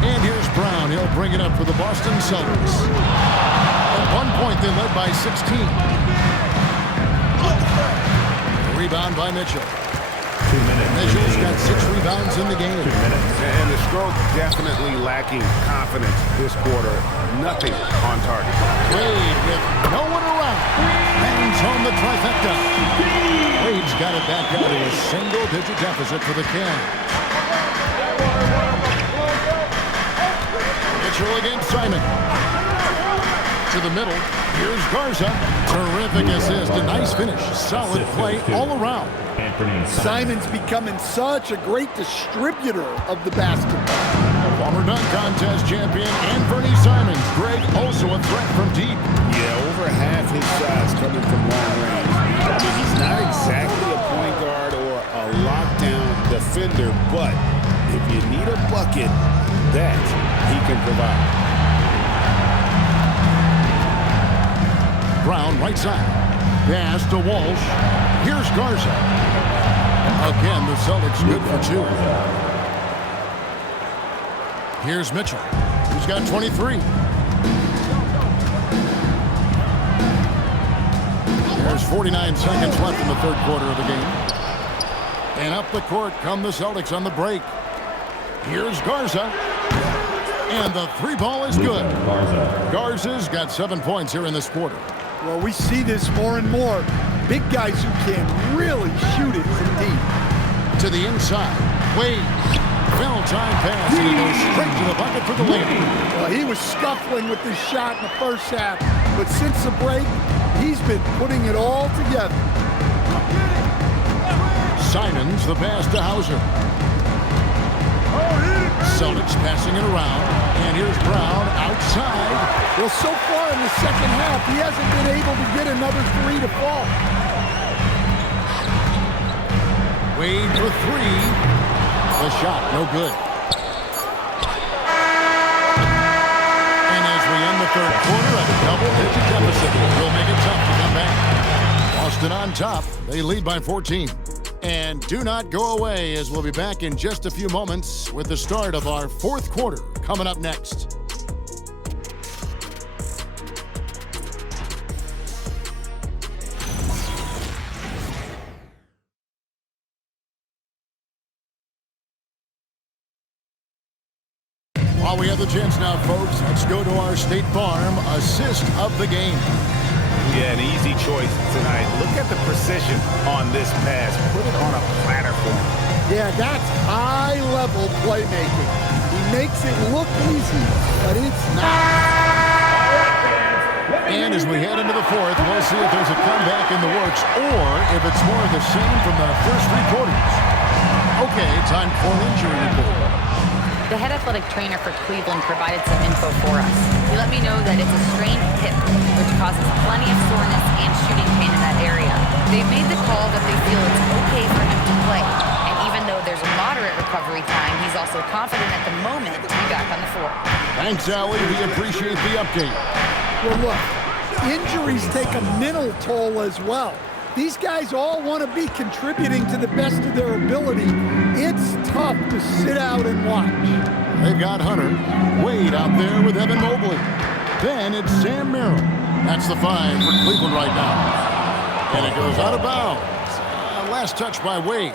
And here's Brown. He'll bring it up for the Boston Celtics. At one point, they led by 16. Rebound by Mitchell. 2 minutes. Mitchell's got 6 rebounds in the game. 2 minutes. And the stroke definitely lacking confidence this quarter. Nothing on target. Wade with no one around. Hangs home the trifecta. Wade's got it back out to a single-digit deficit for the Cavs. Mitchell against Simon. To the middle. Here's Garza. Terrific assist. A nice finish. Solid play all around. Simon's becoming such a great distributor of the basketball. Former dunk contest champion Anthony Simons. Greg also a threat from deep. Yeah, over half his shots coming from long range. I mean, he's not exactly a point guard or a lockdown defender, but if you need a bucket, that he can provide. Brown, right side. Pass to Walsh. Here's Garza. Again, the Celtics good for 2. Here's Mitchell, who's got 23. There's 49 seconds left in the third quarter of the game. And up the court come the Celtics on the break. Here's Garza. And the 3 ball is good. Garza's got 7 points here in this quarter. Well, we see this more and more. Big guys who can really shoot it from deep. To the inside. Wade. Foul time pass. And he goes straight to the bucket for the lead. Well, he was scuffling with this shot in the first half. But since the break, he's been putting it all together. Simons, the pass to Hauser. Celtics passing it around. And here's Brown outside. Well, so far in the second half, he hasn't been able to get another 3 to fall. Wade for 3. The shot, no good. And as we end the third quarter, a double-digit deficit will make it tough to come back. Boston on top. They lead by 14. And do not go away, as we'll be back in just a few moments with the start of our fourth quarter coming up next. While we have the chance now, folks, let's go to our State Farm assist of the game. Yeah, an easy choice tonight. Look at the precision on this pass. Put it on a platter for him. Yeah, that's high-level playmaking. He makes it look easy, but it's not. And as we head into the fourth, we'll see if there's a comeback in the works or if it's more of the same from the first 3 quarters. Okay, time for an injury report. The head athletic trainer for Cleveland provided some info for us. He let me know that it's a strained hip, which causes plenty of soreness and shooting pain in that area. They've made the call that they feel it's okay for him to play. And even though there's a moderate recovery time, he's also confident at the moment to be back on the floor. Thanks, Allie. We appreciate the update. Well, look, injuries take a mental toll as well. These guys all want to be contributing to the best of their ability. It's tough to sit out and watch. They've got Hunter. Wade out there with Evan Mobley. Then it's Sam Merrill. That's the 5 for Cleveland right now. And it goes out of bounds. Last touch by Wade.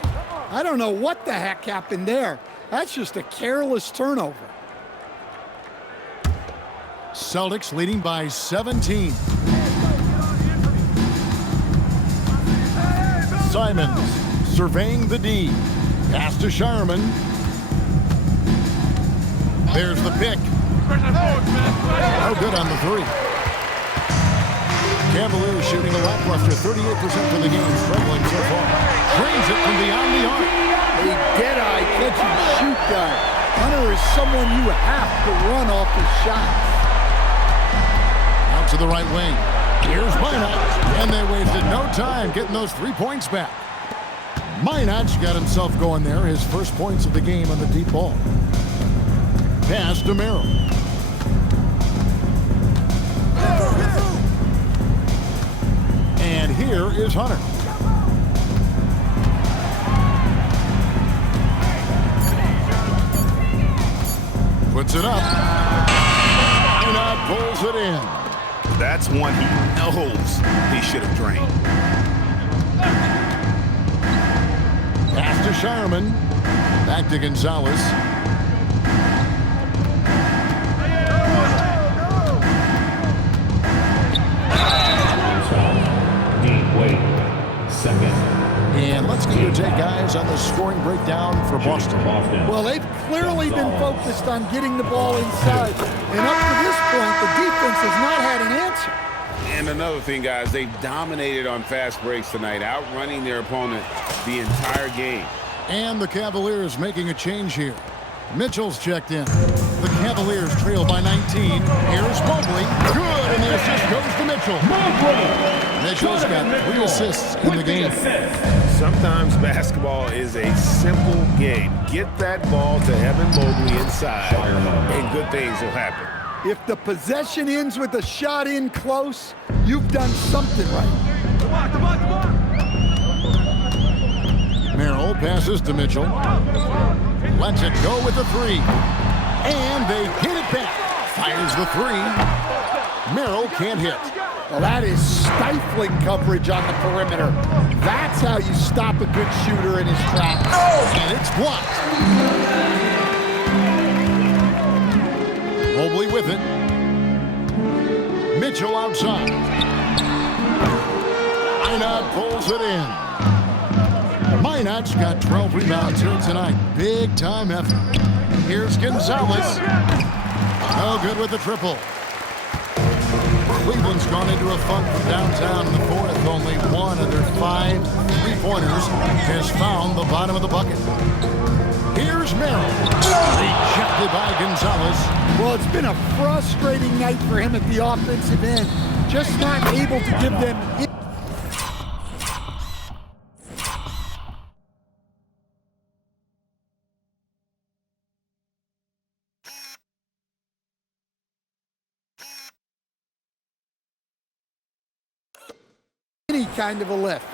I don't know what the heck happened there. That's just a careless turnover. Celtics leading by 17. Simons surveying the D. Pass to Shireman. There's the pick. No good on the three. Cavaliers shooting a lackluster 38% for the game, struggling so far. Drains it from beyond the arc. A dead-eye catch-and-shoot guy. Hunter is someone you have to run off his shots. Out to the right wing. Here's Minot, and they wasted no time getting those 3 points back. Minot's got himself going there, his first points of the game on the deep ball. Pass to Merrill. And here is Hunter. Puts it up. Minot pulls it in. That's one he knows he should have drained. Pass to Shireman. Back to Gonzalez. Second. And let's get your take, guys, on the scoring breakdown for Boston. Well, they've clearly been focused on getting the ball inside. And up to this point, the defense has not had an answer. And another thing, guys, they've dominated on fast breaks tonight, outrunning their opponent the entire game. And the Cavaliers making a change here. Mitchell's checked in. The Cavaliers trail by 19. Here's Mobley. Good, and the assist goes to Mitchell. Mitchell's got 3 assists in the game. Sometimes basketball is a simple game. Get that ball to Evan Mobley inside, and good things will happen. If the possession ends with a shot in close, you've done something right. Come on. Merrill passes to Mitchell. Lets it go with the 3. And they hit it back. Fires the 3. Merrill can't hit. Well, that is stifling coverage on the perimeter. That's how you stop a good shooter in his tracks. And it's blocked. Mobley with it. Mitchell outside. Minot pulls it in. Minot's got 12 rebounds here tonight. Big time effort. Here's Gonzalez. No good with the triple. Cleveland's gone into a funk from downtown in the fourth. Only one of their 5 3-pointers has found the bottom of the bucket. Here's Merrill. Rejected by Gonzalez. Well, it's been a frustrating night for him at the offensive end. Just not able to give them... any kind of a lift.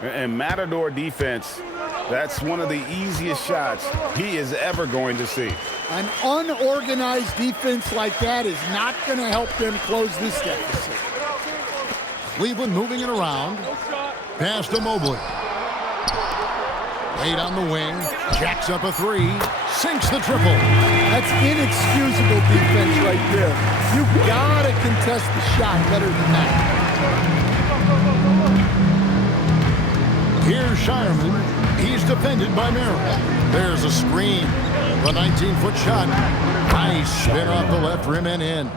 And Matador defense, that's one of the easiest shots he is ever going to see. An unorganized defense like that is not going to help them close this deficit. Cleveland moving it around. Pass to Mobley. Wade on the wing. Jacks up a 3. Sinks the triple. That's inexcusable defense right there. You've got to contest the shot better than that. Here's Shireman. He's defended by Merrill. There's a screen. The 19-foot shot. Nice spin off the left rim and in.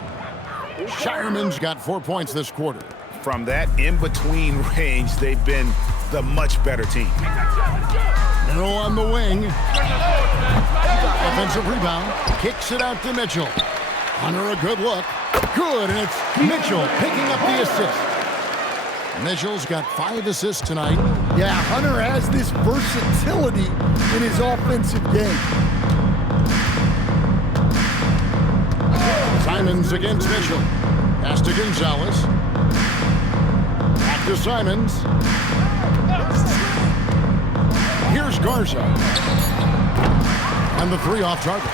Shireman's got 4 points this quarter. From that in-between range, they've been the much better team. Merrill on the wing. Offensive rebound. Kicks it out to Mitchell. Hunter a good look. Good, and it's Mitchell picking up the assist. Mitchell's got 5 assists tonight. Yeah, Hunter has this versatility in his offensive game. Simons against Mitchell. Pass to Gonzalez. Back to Simons. Here's Garza. And the 3 off target.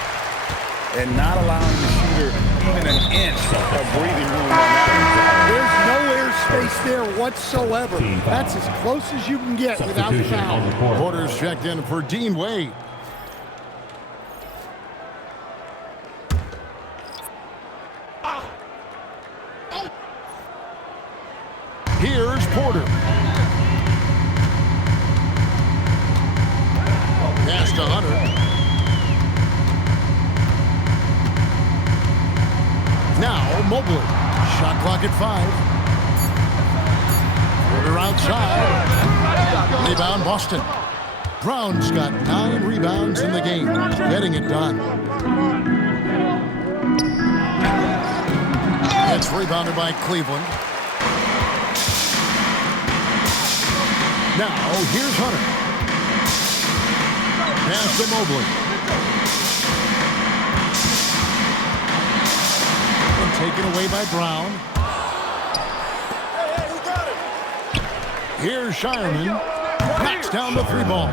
And not allowing the shooter even an inch of breathing room on that. There's no airspace there whatsoever. That's as close as you can get without foul. Porter's checked in for Dean Wade. Here's Porter. Pass to Hunter. Now Mobley. Shot clock at 5. Porter outside. Rebound Boston. Brown's got 9 rebounds in the game. Getting it done. It's rebounded by Cleveland. Now, here's Hunter. Pass to Mobley. And taken away by Brown. Here's Shireman. Knocks down the 3 ball.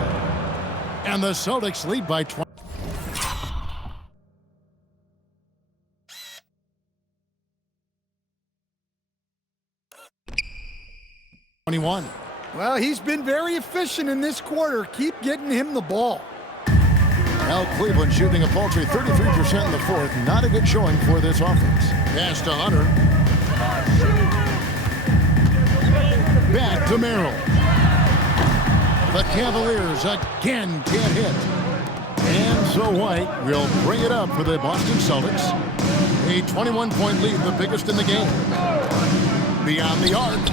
And the Celtics lead by 20. Well, he's been very efficient in this quarter. Keep getting him the ball. Now Cleveland shooting a paltry 33% in the 4th. Not a good showing for this offense. Pass to Hunter. Back to Merrill. The Cavaliers again can't hit. And so White will bring it up for the Boston Celtics. A 21-point lead, the biggest in the game. Beyond the arc.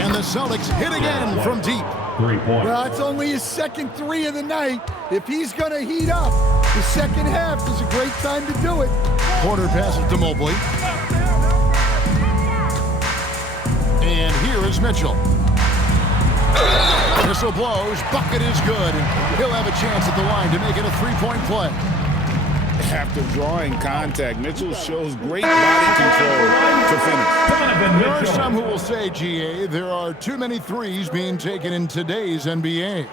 And the Celtics hit again from deep. 3 points. Well, it's only his second 3 of the night. If he's going to heat up, the second half is a great time to do it. Porter passes to Mobley. And here is Mitchell. Whistle blows. Bucket is good. He'll have a chance at the line to make it a 3-point play. After drawing contact, Mitchell shows great body control to finish. There are some who will say, GA, there are too many threes being taken in today's NBA.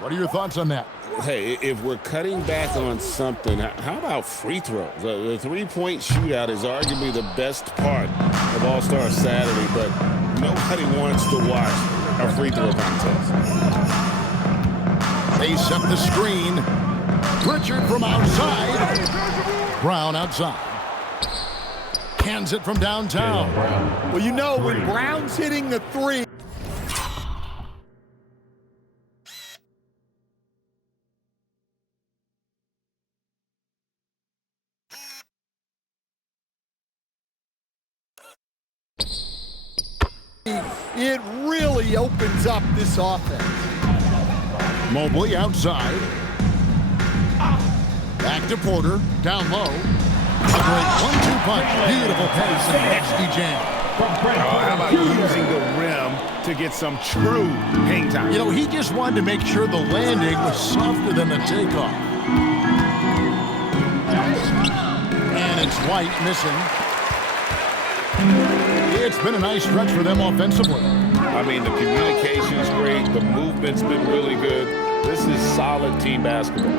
What are your thoughts on that? Hey, if we're cutting back on something, how about free throws? The 3-point shootout is arguably the best part of All-Star Saturday, but nobody wants to watch a free throw contest. They set the screen. Pritchard from outside. Brown outside. Hands it from downtown. Well, you know, when Brown's hitting the 3. It really opens up this offense. Mobley outside. Back to Porter, down low. A great 1-2 punch. Beautiful pass and nasty jam. How about using the rim to get some true hang time? You know, he just wanted to make sure the landing was softer than the takeoff. And it's White missing. It's been a nice stretch for them offensively. I mean, the communication's great. The movement's been really good. This is solid team basketball.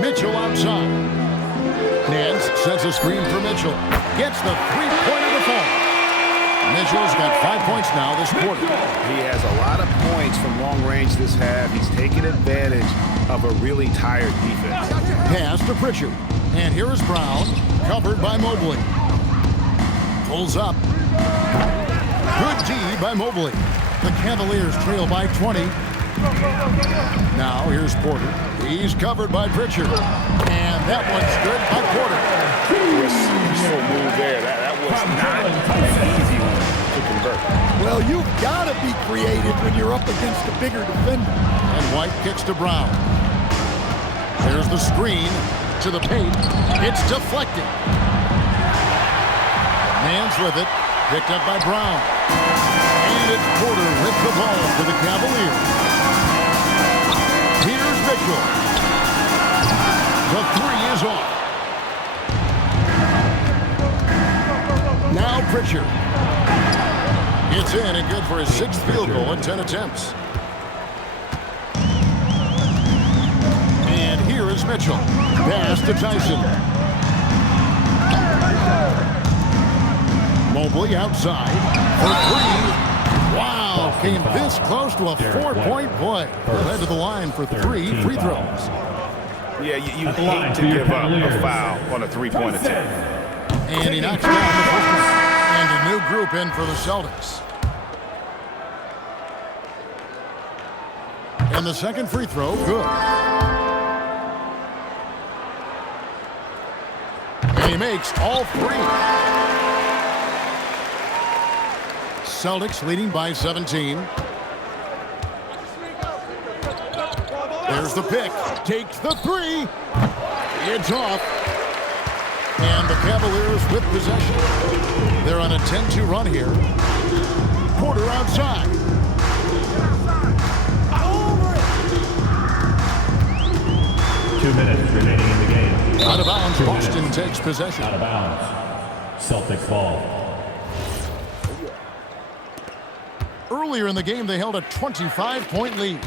Mitchell outside. Nance sets a screen for Mitchell. Gets the 3-pointer to fall. Mitchell's got 5 points now this quarter. He has a lot of points from long range this half. He's taking advantage of a really tired defense. Pass to Pritchard. And here is Brown, covered by Mobley. Pulls up. Good D by Mobley. The Cavaliers trail by 20. Now here's Porter. He's covered by Pritchard. And that one's good by Porter. Useful move there. That was not an easy one to convert. Well, you've got to be creative when you're up against a bigger defender. And White kicks to Brown. There's the screen to the paint. It's deflected. Nance with it. Picked up by Brown. And it's Porter with the ball for the Cavaliers. Here's Mitchell. The 3 is off. Now Pritchard. It's in and good for his 6th field goal in 10 attempts. And here is Mitchell. Pass to Tyson. Mobley outside for three. Wow, came this close to a 4-point play. Led to the line for 3 free throws. Yeah, you hate to give up a foul on a three-point attempt. And he knocks down the first one. And a new group in for the Celtics. And the second free throw, good. And he makes all 3. Celtics leading by 17. There's the pick. Takes the 3. It's off. And the Cavaliers with possession. They're on a 10-2 run here. Porter outside. 2 minutes remaining in the game. Out of bounds, Boston takes possession. Out of bounds. Celtics ball. Earlier in the game, they held a 25-point lead.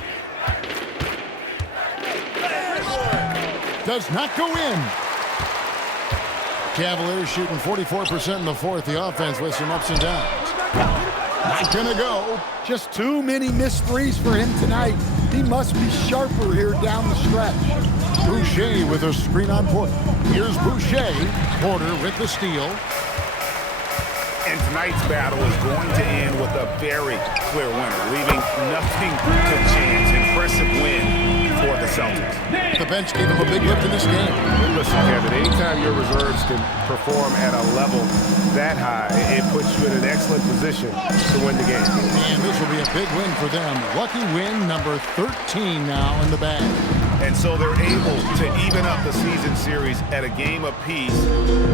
Does not go in. Cavaliers shooting 44% in the fourth. The offense with some ups and downs. Not gonna go. Just too many missed threes for him tonight. He must be sharper here down the stretch. Boucher with a screen on Porter. Here's Boucher. Porter with the steal. And tonight's battle is going to end with a very clear winner, leaving nothing to chance. Impressive win for the Celtics. The bench gave him a big lift in this game. Listen, Kevin, anytime your reserves can perform at a level that high, it puts you in an excellent position to win the game. And this will be a big win for them. Lucky win number 13 now in the bag. And so they're able to even up the season series at a game apiece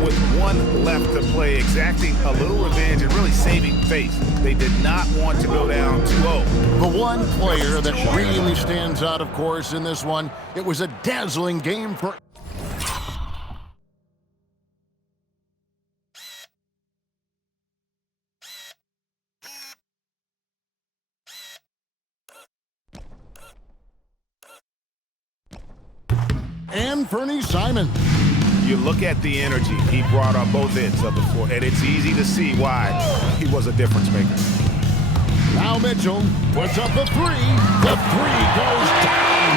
with one left to play, exacting a little revenge and really saving face. They did not want to go down 2-0. The one player that really stands out, of course, in this one, it was a dazzling game for... Anfernee Simons. You look at the energy he brought on both ends of the floor, and it's easy to see why he was a difference maker. Now Mitchell puts up the 3. The 3 goes down.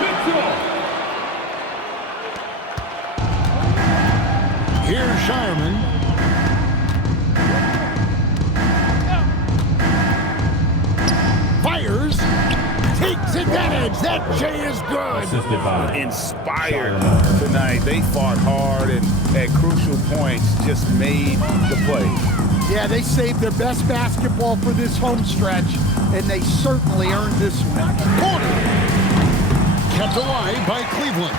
Mitchell. Here's Shireman. Fires. Takes advantage. That J is good. Inspired tonight. They fought hard and at crucial points just made the play. Yeah, they saved their best basketball for this home stretch, and they certainly earned this one. Porter. Kept alive by Cleveland.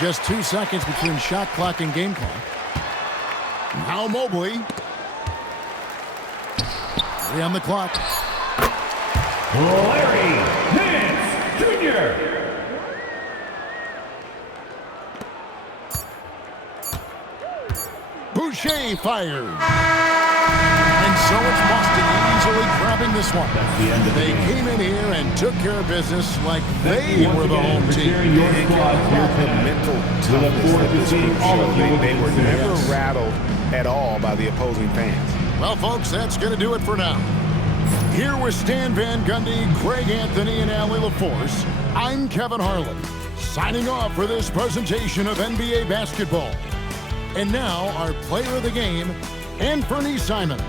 Just 2 seconds between shot clock and game clock. Now Mobley. 3 on the clock. Larry Nance Jr. Boucher fires. And so it's Boston easily grabbing this one. That's the end of They came in here and took care of business like they were the home team. The mental toughness that this team showed. They were never rattled at all by the opposing fans. Well, folks, that's going to do it for now. Here with Stan Van Gundy, Greg Anthony, and Allie LaForce, I'm Kevin Harlan, signing off for this presentation of NBA basketball. And now, our player of the game, Anfernee Simons.